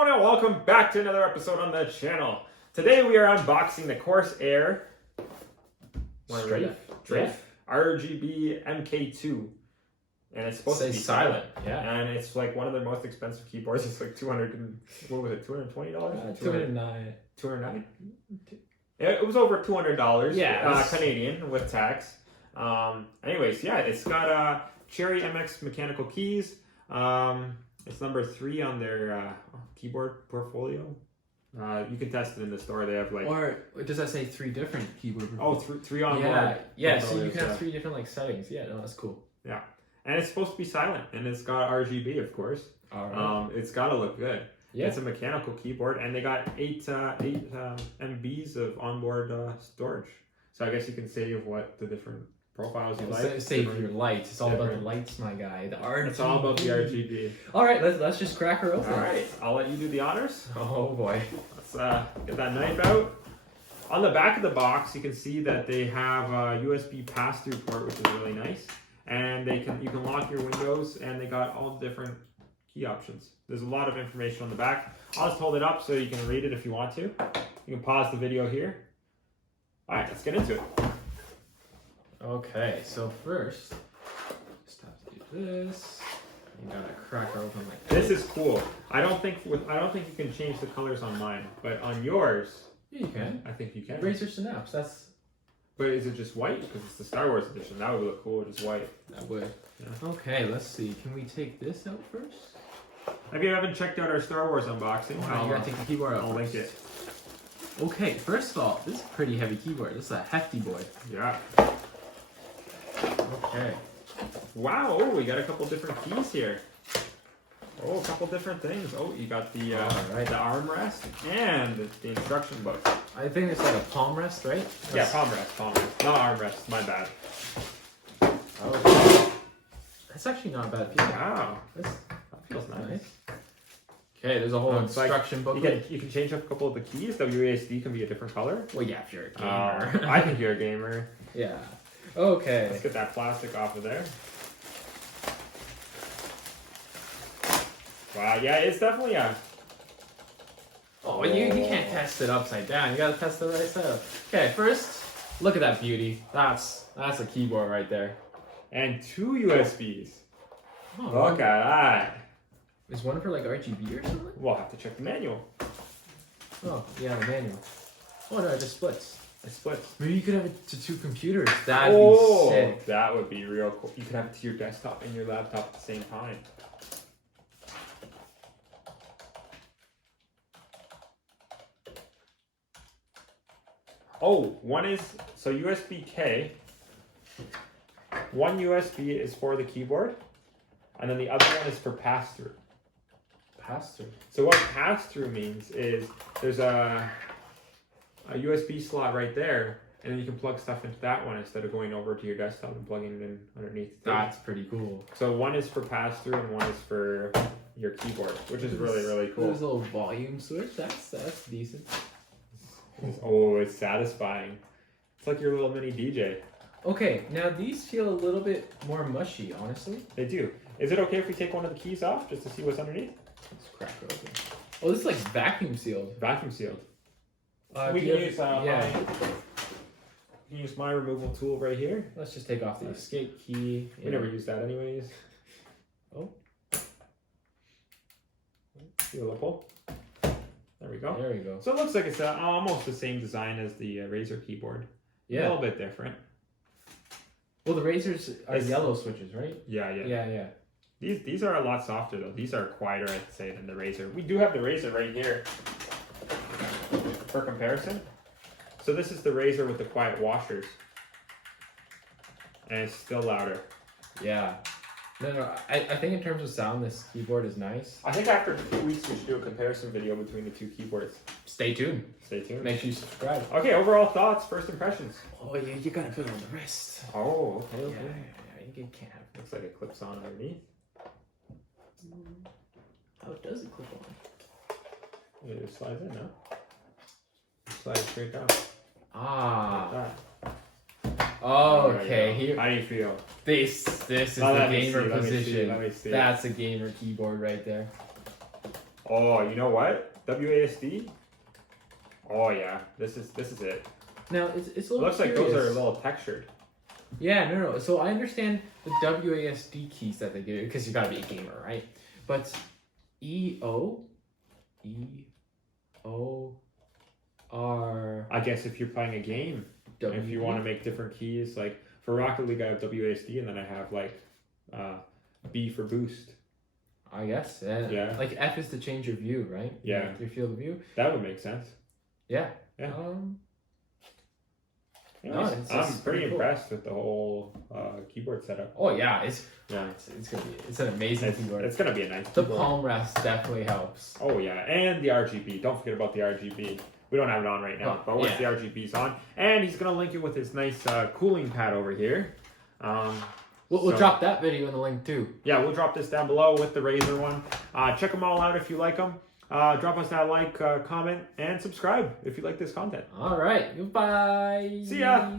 everyone and welcome back to another episode on the channel. Today we are unboxing the Corsair RGB M.2 and it's supposed to be silent. Yeah. And it's like one of their most expensive keyboards. It's like $220? $209? It was over $200 Canadian with tax. Anyways, yeah, it's got Cherry MX mechanical keys. It's number 3 on their keyboard portfolio. You can test it in the store. They have like... Or does that say 3 different keyboard? Oh, three on board. Yeah, so you can have 3 different like settings. Yeah, no, that's cool. Yeah. And it's supposed to be silent. And it's got RGB, of course. All right. It's got to look good. Yeah. It's a mechanical keyboard. And they got 8 MBs of onboard storage. So I guess you can save what the different profiles you like. Save your lights. It's all about the lights, my guy. The RGB. It's all about the RGB. All right, let's just crack her open. All right, I'll let you do the honors. Oh boy. Let's get that knife out. On the back of the box, you can see that they have a USB pass-through port, which is really nice. And you can lock your windows, and they got all different key options. There's a lot of information on the back. I'll just hold it up so you can read it if you want to. You can pause the video here. All right, let's get into it. Okay, so first, just have to do this. You gotta crack her open like this. This is cool. I don't think you can change the colors on mine, but on yours, yeah, you can. I think you can. Razor Synapse. That's. But is it just white? Because it's the Star Wars edition. That would look cool, just white. That would. Yeah. Okay, let's see. Can we take this out first? If you haven't checked out our Star Wars unboxing, you gotta take the keyboard out. I'll link it. Okay, first of all, this is a pretty heavy keyboard. This is a hefty boy. Yeah. Okay. Wow, oh, we got a couple different keys here. Oh, a couple different things. Oh, you got the the armrest and the instruction book. I think it's like a palm rest, right? Yeah, palm rest. Not armrest, my bad. Oh, that's actually not a bad feeling. Wow. That feels nice. Okay, there's a whole instruction book. You can change up a couple of the keys. WASD can be a different color. Well, yeah, if you're a gamer. I think you're a gamer. Yeah. Okay. Let's get that plastic off of there. Wow, yeah, it's definitely a... Oh, you can't test it upside down. You gotta test the right side up. Okay, first, look at that beauty. That's a keyboard right there. And 2 USBs. Oh, look at that. Is one for like RGB or something? We'll have to check the manual. Oh, yeah, the manual. Oh no, it just splits. It splits. Maybe you could have it to 2 computers. That'd be sick. That would be real cool. You could have it to your desktop and your laptop at the same time. Oh, one is, so USB-K. One USB is for the keyboard, and then the other one is for pass-through. Pass-through? So what pass-through means is there's a USB slot right there, and then you can plug stuff into that one instead of going over to your desktop and plugging it in underneath. That's pretty cool. So one is for pass-through and one is for your keyboard, which is really, really cool. There's a little volume switch. That's decent. Oh, it's satisfying. It's like your little mini DJ. Okay, now these feel a little bit more mushy, honestly. They do. Is it okay if we take one of the keys off just to see what's underneath? Let's crack it open. Oh, this is like vacuum sealed. Vacuum sealed. We can use my removal tool right here. Let's just take off the escape key. We never use that anyways. Oh. Beautiful. There we go. There we go. So it looks like it's almost the same design as the Razer keyboard. Yeah. A little bit different. Well, the Razers are yellow switches, right? Yeah. These are a lot softer though. These are quieter, I'd say, than the Razer. We do have the Razer right here for comparison. So this is the Razer with the quiet washers. And it's still louder. Yeah. No, I think in terms of sound, this keyboard is nice. I think after 2 weeks, we should do a comparison video between the 2 keyboards. Stay tuned. Stay tuned. Make sure you subscribe. Okay, overall thoughts, first impressions. Oh, yeah, you gotta put it on the wrist. Oh, okay. Yeah, you can't have it. Looks like it clips on underneath. How does it clip on? It just slides in, no? It slides straight down. Ah. Like that. Okay, here. How do you feel? This is the gamer position. Let me see. That's a gamer keyboard right there. Oh, you know what? WASD. Oh yeah, this is it. Now it's a little. It looks like those are a little textured. Yeah, no. So I understand the WASD keys that they give you because you gotta be a gamer, right? But EO R. I guess if you're playing a game, if you want to make different keys, like for Rocket League, I have WASD, and then I have like B for boost. I guess. Yeah. Like F is to change your view, right? Yeah. Your field of view. That would make sense. Yeah. Yeah. No, I'm pretty impressed with the whole keyboard setup. Oh yeah, it's an amazing keyboard. It's gonna be a nice The keyboard. palm rest definitely helps. Oh yeah, and the RGB. Don't forget about the RGB. We don't have it on right now, but once the RGB's on, and he's gonna link it with his nice cooling pad over here. We'll drop that video in the link too. Yeah, we'll drop this down below with the Razer one. Check them all out if you like them. Drop us that like, comment, and subscribe if you like this content. All right, goodbye. See ya.